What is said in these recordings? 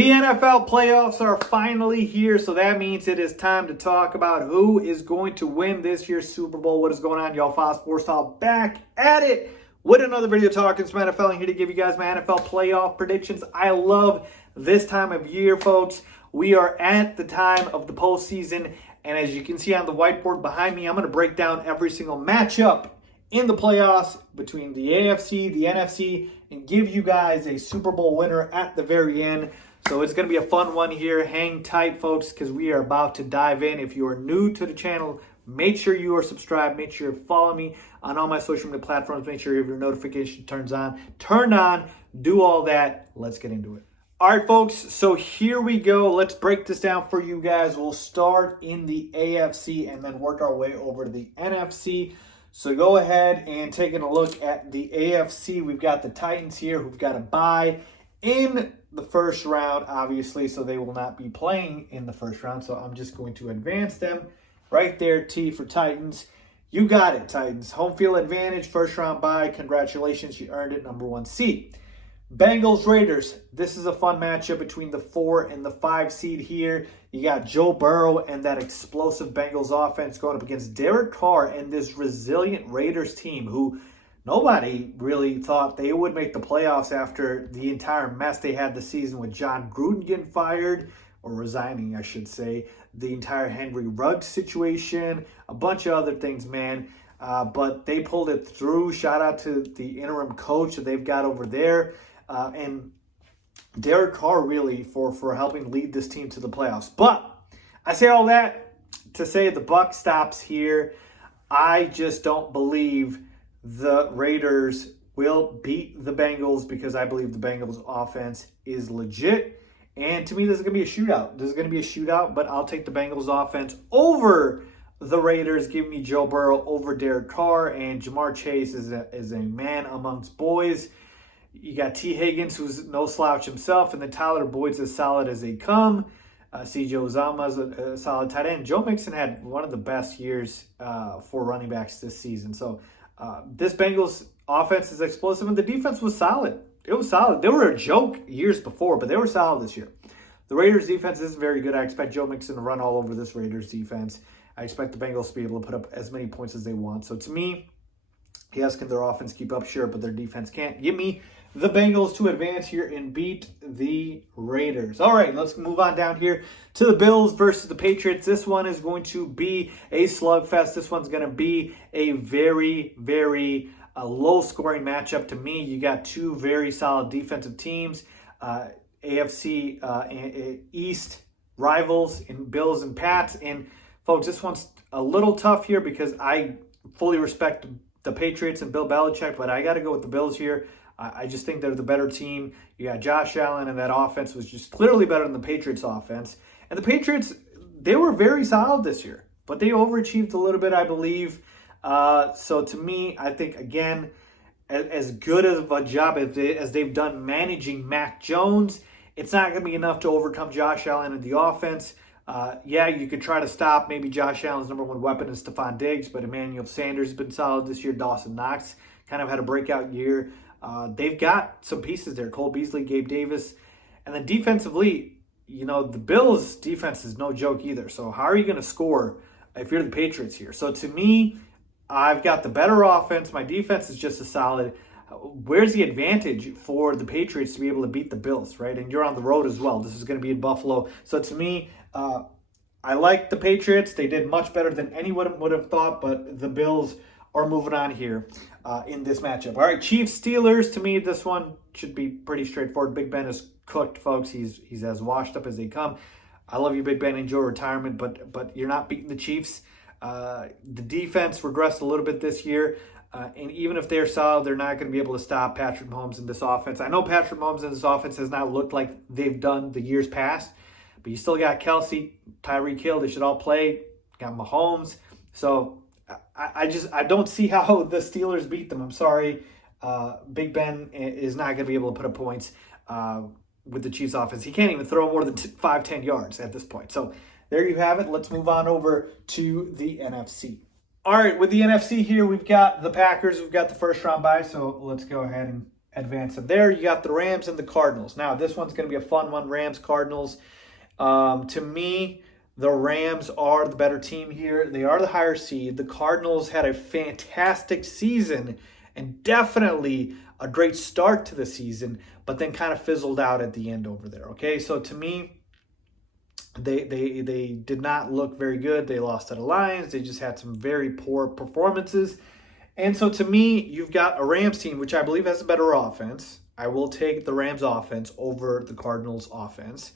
The NFL playoffs are finally here, so that means it is time to talk about who is going to win this year's Super Bowl. What is going on, y'all? Faiz Sports Talk back at it with another video talking some NFL. I'm here to give you guys my NFL playoff predictions. I love this time of year, folks. We are at the time of the postseason, and as you can see on the whiteboard behind me, I'm going to break down every single matchup in the playoffs between the AFC, the NFC, and give you guys a Super Bowl winner at the very end. So it's going to be a fun one here. Hang tight, folks, because we are about to dive in. If you are new to the channel, make sure you are subscribed. Make sure you follow me on all my social media platforms. Make sure you have your notification turned on. Do all that. Let's get into it. All right, folks, so here we go. Let's break this down for you guys. We'll start in the AFC and then work our way over to the NFC. So go ahead and taking a look at the AFC. We've got the Titans here who've got a bye in the first round, obviously, so they will not be playing in the first round. So I'm just going to advance them right there. T for Titans. You got it, Titans. Home field advantage, first round bye. Congratulations, you earned it, number 1 seed. Bengals Raiders. This is a fun matchup between the 4 and the 5 seed here. You got Joe Burrow and that explosive Bengals offense going up against Derek Carr and this resilient Raiders team who nobody really thought they would make the playoffs after the entire mess they had this season with John Gruden getting fired, or resigning, I should say, the entire Henry Ruggs situation, a bunch of other things, man. But they pulled it through. Shout out to the interim coach that they've got over there. And Derek Carr, really, for helping lead this team to the playoffs. But I say all that to say the buck stops here. I just don't believe the Raiders will beat the Bengals because I believe the Bengals offense is legit. And to me, this is going to be a shootout. But I'll take the Bengals offense over the Raiders. Give me Joe Burrow over Derek Carr. And Jamar Chase is a man amongst boys. You got T. Higgins, who's no slouch himself. And then Tyler Boyd's as solid as they come. C.J. Uzomah's a solid tight end. Joe Mixon had one of the best years for running backs this season. So this Bengals offense is explosive, and the defense was solid. It was solid. They were a joke years before, but they were solid this year. The Raiders defense isn't very good. I expect Joe Mixon to run all over this Raiders defense. I expect the Bengals to be able to put up as many points as they want. So to me, yes, can their offense keep up? Sure, but their defense can't. Give me the Bengals to advance here and beat the Raiders. All right, let's move on down here to the Bills versus the Patriots. This one is going to be a slugfest. This one's going to be a very, very low-scoring matchup to me. You got two very solid defensive teams, AFC East rivals in Bills and Pats. And, folks, this one's a little tough here because I fully respect the Patriots and Bill Belichick, but I got to go with the Bills here. I just think they're the better team. You got Josh Allen, and that offense was just clearly better than the Patriots offense. And the Patriots, they were very solid this year, but they overachieved a little bit, I believe. So to me, I think, again, as good of a job as they've done managing Mac Jones, it's not going to be enough to overcome Josh Allen and the offense. Yeah, you could try to stop maybe Josh Allen's number 1 weapon is Stephon Diggs, but Emmanuel Sanders has been solid this year. Dawson Knox kind of had a breakout year. They've got some pieces there. Cole Beasley, Gabe Davis. And then defensively, you know, the Bills' defense is no joke either. So how are you going to score if you're the Patriots here? So to me, I've got the better offense. My defense is just as solid. Where's the advantage for the Patriots to be able to beat the Bills, right? And you're on the road as well. This is going to be in Buffalo. So to me, I like the Patriots. They did much better than anyone would have thought, but the Bills are moving on here in this matchup. All right, Chiefs-Steelers. To me, this one should be pretty straightforward. Big Ben is cooked, folks. He's as washed up as they come. I love you, Big Ben. Enjoy retirement, but you're not beating the Chiefs. The defense regressed a little bit this year, and even if they're solid, they're not going to be able to stop Patrick Mahomes in this offense. I know Patrick Mahomes in this offense has not looked like they've done the years past, but you still got Kelsey, Tyreek Hill. They should all play. Got Mahomes. So I don't see how the Steelers beat them. I'm sorry. Big Ben is not going to be able to put up points with the Chiefs offense. He can't even throw more than 5-10 yards at this point. So there you have it. Let's move on over to the NFC. All right, with the NFC here, we've got the Packers. We've got the first round bye, so let's go ahead and advance them there. You got the Rams and the Cardinals. Now, this one's going to be a fun one, Rams-Cardinals. To me, the Rams are the better team here. They are the higher seed. The Cardinals had a fantastic season and definitely a great start to the season, but then kind of fizzled out at the end over there. Okay, so to me, they did not look very good. They lost to the Lions. They just had some very poor performances. And so to me, you've got a Rams team, which I believe has a better offense. I will take the Rams offense over the Cardinals offense.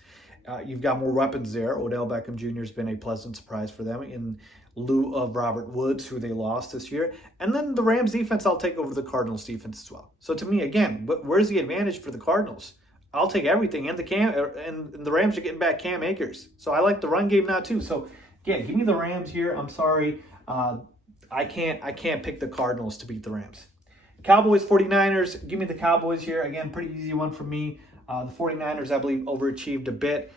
You've got more weapons there. Odell Beckham Jr. has been a pleasant surprise for them in lieu of Robert Woods, who they lost this year. And then the Rams defense, I'll take over the Cardinals defense as well. So to me, again, where's the advantage for the Cardinals? I'll take everything. And the Rams are getting back Cam Akers. So I like the run game now too. So again, give me the Rams here. I'm sorry. I can't pick the Cardinals to beat the Rams. Cowboys, 49ers. Give me the Cowboys here. Again, pretty easy one for me. The 49ers, I believe, overachieved a bit.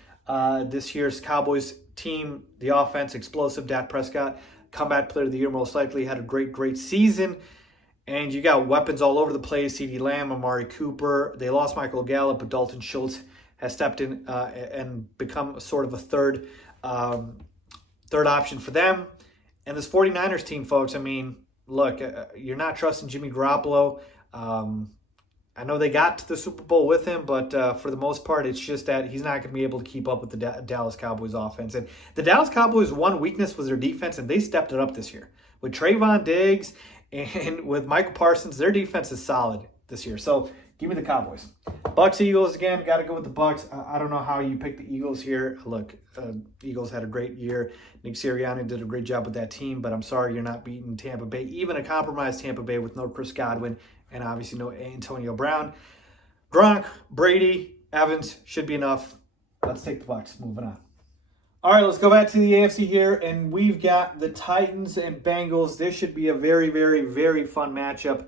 This year's Cowboys team, the offense, explosive. Dak Prescott, comeback player of the year, most likely, had a great season. And you got weapons all over the place. CeeDee Lamb, Amari Cooper. They lost Michael Gallup, but Dalton Schultz has stepped in and become sort of a third option for them. And this 49ers team, folks, I mean, look, you're not trusting Jimmy Garoppolo. I know they got to the Super Bowl with him, but for the most part, it's just that he's not going to be able to keep up with the Dallas Cowboys offense. And the Dallas Cowboys' one weakness was their defense, and they stepped it up this year. With Trayvon Diggs and with Michael Parsons, their defense is solid this year. So give me the Cowboys. Bucks, Eagles, again, got to go with the Bucks. I don't know how you pick the Eagles here. Look, Eagles had a great year. Nick Sirianni did a great job with that team, but I'm sorry you're not beating Tampa Bay, even a compromised Tampa Bay with no Chris Godwin and obviously no Antonio Brown. Gronk, Brady, Evans should be enough. Let's take the Bucks. Moving on. All right, let's go back to the AFC here, and we've got the Titans and Bengals. This should be a very, very, very fun matchup.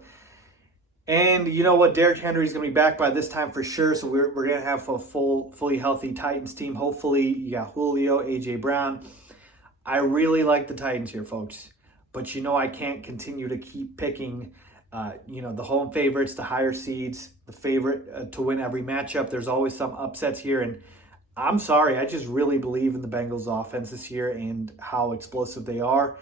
And you know what? Derrick Henry is going to be back by this time for sure, so we're going to have a fully healthy Titans team. Hopefully, you got Julio, A.J. Brown. I really like the Titans here, folks. But you know I can't continue to keep picking the home favorites, the higher seeds, the favorite to win every matchup. There's always some upsets here, and I'm sorry. I just really believe in the Bengals offense this year and how explosive they are.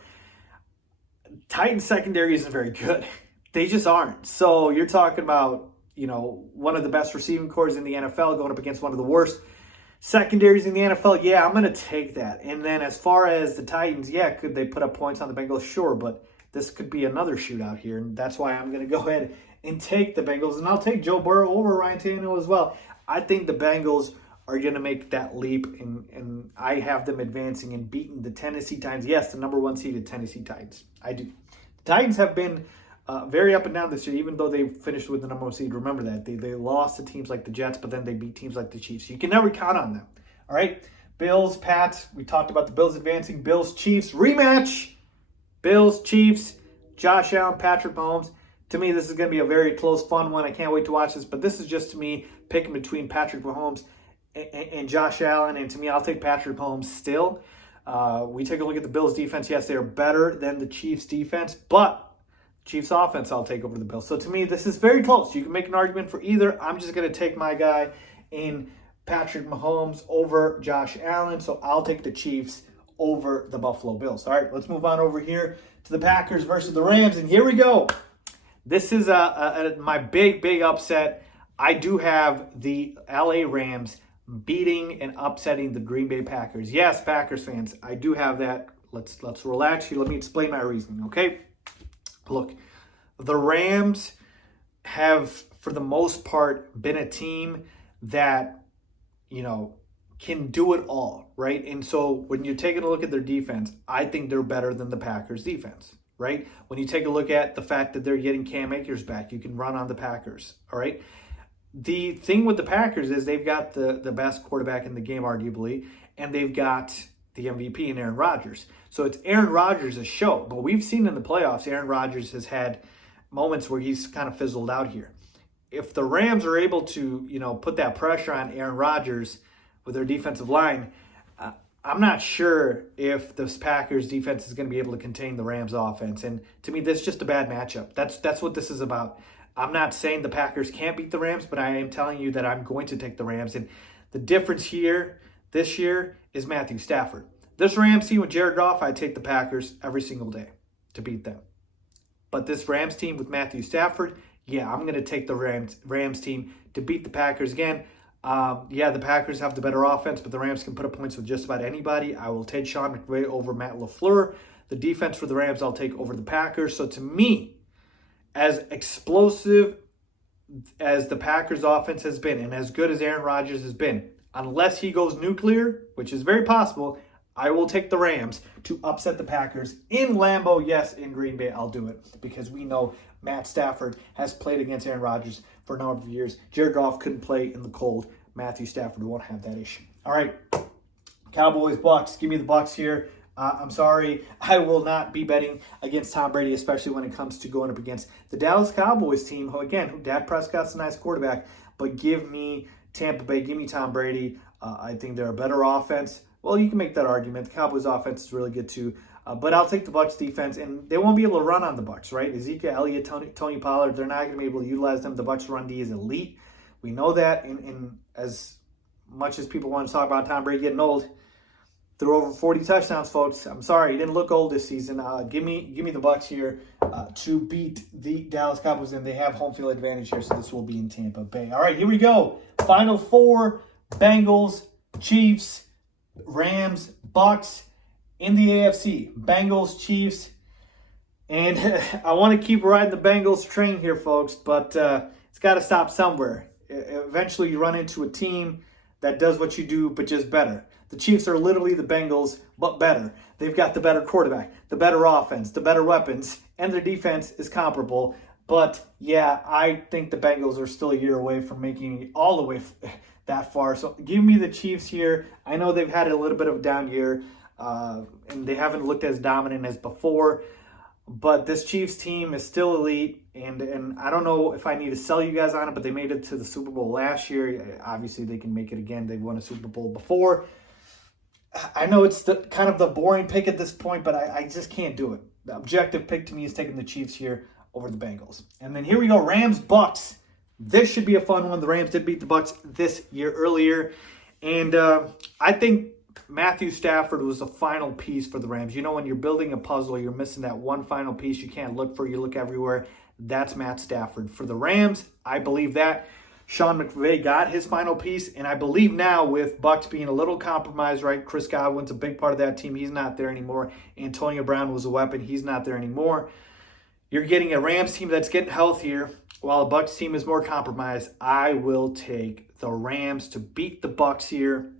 Titans secondary isn't very good. They just aren't. So you're talking about, one of the best receiving corps in the NFL going up against one of the worst secondaries in the NFL. Yeah, I'm going to take that. And then as far as the Titans, yeah, could they put up points on the Bengals? Sure, but this could be another shootout here, and that's why I'm going to go ahead and take the Bengals, and I'll take Joe Burrow over Ryan Tannehill as well. I think the Bengals are going to make that leap, and I have them advancing and beating the Tennessee Titans. Yes, the number one seeded Tennessee Titans. I do. The Titans have been very up and down this year, even though they finished with the number one seed. Remember that. They lost to teams like the Jets, but then they beat teams like the Chiefs. You can never count on them. All right? Bills, Pats. We talked about the Bills advancing. Bills, Chiefs. Rematch. Bills, Chiefs, Josh Allen, Patrick Mahomes. To me, this is going to be a very close, fun one. I can't wait to watch this. But this is just, to me, picking between Patrick Mahomes and Josh Allen. And to me, I'll take Patrick Mahomes still. We take a look at the Bills' defense. Yes, they are better than the Chiefs' defense. But Chiefs' offense, I'll take over the Bills. So to me, this is very close. You can make an argument for either. I'm just going to take my guy in Patrick Mahomes over Josh Allen. So I'll take the Chiefs over the Buffalo Bills. All right, let's move on over here to the Packers versus the Rams, and here we go. This is my big upset. I do have the LA Rams beating and upsetting the Green Bay Packers. Yes, Packers fans, I do have that. Let's relax here. Let me explain my reasoning, okay? Look, the Rams have, for the most part, been a team that, can do it all, right? And so when you're taking a look at their defense, I think they're better than the Packers defense, right? When you take a look at the fact that they're getting Cam Akers back, you can run on the Packers, all right? The thing with the Packers is they've got the best quarterback in the game, arguably, and they've got the MVP in Aaron Rodgers. So it's Aaron Rodgers' show. But we've seen in the playoffs, Aaron Rodgers has had moments where he's kind of fizzled out here. If the Rams are able to, put that pressure on Aaron Rodgers with their defensive line, I'm not sure if this Packers defense is going to be able to contain the Rams offense. And to me, that's just a bad matchup. That's what this is about. I'm not saying the Packers can't beat the Rams, but I am telling you that I'm going to take the Rams. And the difference here this year is Matthew Stafford. This Rams team with Jared Goff, I take the Packers every single day to beat them. But this Rams team with Matthew Stafford, yeah, I'm going to take the Rams team to beat the Packers again. Yeah, the Packers have the better offense, but the Rams can put up points with just about anybody. I will take Sean McVay over Matt LaFleur. The defense for the Rams, I'll take over the Packers. So to me, as explosive as the Packers offense has been and as good as Aaron Rodgers has been, unless he goes nuclear, which is very possible, I will take the Rams to upset the Packers in Lambeau. Yes, in Green Bay, I'll do it because we know Matt Stafford has played against Aaron Rodgers for a number of years. Jared Goff couldn't play in the cold. Matthew Stafford won't have that issue. All right, Cowboys, Bucks. Give me the Bucks here. I'm sorry, I will not be betting against Tom Brady, especially when it comes to going up against the Dallas Cowboys team, who, again, Dak Prescott's a nice quarterback, but give me Tampa Bay, give me Tom Brady. I think they're a better offense. Well, you can make that argument. The Cowboys offense is really good too, but I'll take the Bucks defense, and they won't be able to run on the Bucks, right? Ezekiel Elliott, Tony Pollard, they're not going to be able to utilize them. The Bucks run D is elite. We know that, in as much as people want to talk about Tom Brady getting old, threw over 40 touchdowns, folks. I'm sorry, he didn't look old this season. Give me the Bucks here to beat the Dallas Cowboys, and they have home field advantage here, so this will be in Tampa Bay. All right, here we go. Final four: Bengals, Chiefs, Rams, Bucks. In the AFC, Bengals, Chiefs, and I want to keep riding the Bengals train here, folks, but it's got to stop somewhere. Eventually, you run into a team that does what you do, but just better. The Chiefs are literally the Bengals, but better. They've got the better quarterback, the better offense, the better weapons, and their defense is comparable. But, yeah, I think the Bengals are still a year away from making it all the way that far. So give me the Chiefs here. I know they've had a little bit of a down year, and they haven't looked as dominant as before. But this Chiefs team is still elite, and I don't know if I need to sell you guys on it, but they made it to the Super Bowl last year. Obviously, they can make it again. They've won a Super Bowl before. I know it's kind of the boring pick at this point, but I just can't do it. The objective pick to me is taking the Chiefs here over the Bengals. And then here we go, Rams, Bucks. This should be a fun one. The Rams did beat the Bucks this year earlier. And I think Matthew Stafford was the final piece for the Rams. You know, when you're building a puzzle, you're missing that one final piece you can't look for. You look everywhere. That's Matt Stafford. For the Rams, I believe that Sean McVay got his final piece, and I believe now with Bucks being a little compromised, right? Chris Godwin's a big part of that team. He's not there anymore. Antonio Brown was a weapon. He's not there anymore. You're getting a Rams team that's getting healthier, while a Bucks team is more compromised. I will take the Rams to beat the Bucks here.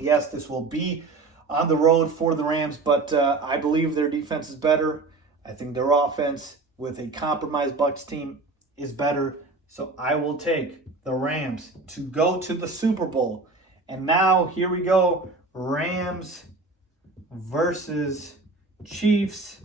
Yes, this will be on the road for the Rams, but I believe their defense is better. I think their offense with a compromised Bucks team is better. So I will take the Rams to go to the Super Bowl. And now here we go. Rams versus Chiefs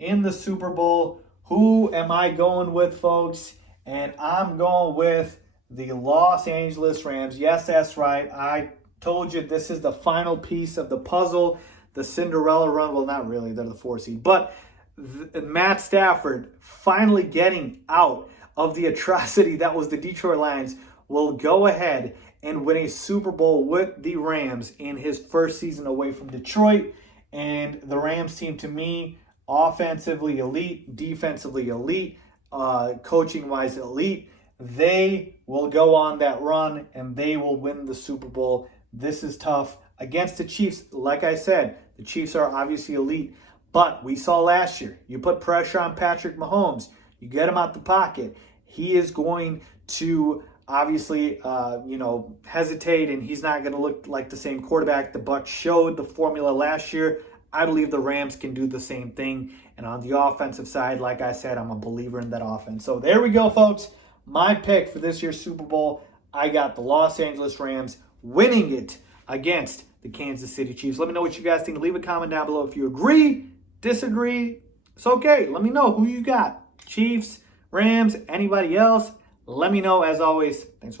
in the Super Bowl. Who am I going with, folks? And I'm going with the Los Angeles Rams. Yes, that's right. I told you this is the final piece of the puzzle. The Cinderella run. Well, not really. They're the 4 seed. But Matt Stafford finally getting out of the atrocity that was the Detroit Lions will go ahead and win a Super Bowl with the Rams in his first season away from Detroit. And the Rams team, to me, offensively elite, defensively elite, coaching-wise elite. They will go on that run, and they will win the Super Bowl. This is tough. Against the Chiefs, like I said, the Chiefs are obviously elite. But we saw last year, you put pressure on Patrick Mahomes, you get him out the pocket, he is going to obviously, hesitate, and he's not going to look like the same quarterback. The Bucs showed the formula last year. I believe the Rams can do the same thing. And on the offensive side, like I said, I'm a believer in that offense. So there we go, folks. My pick for this year's Super Bowl, I got the Los Angeles Rams winning it against the Kansas City Chiefs. Let me know what you guys think. Leave a comment down below if you agree, disagree. It's okay. Let me know who you got. Chiefs, Rams, anybody else. Let me know. As always, thanks for watching.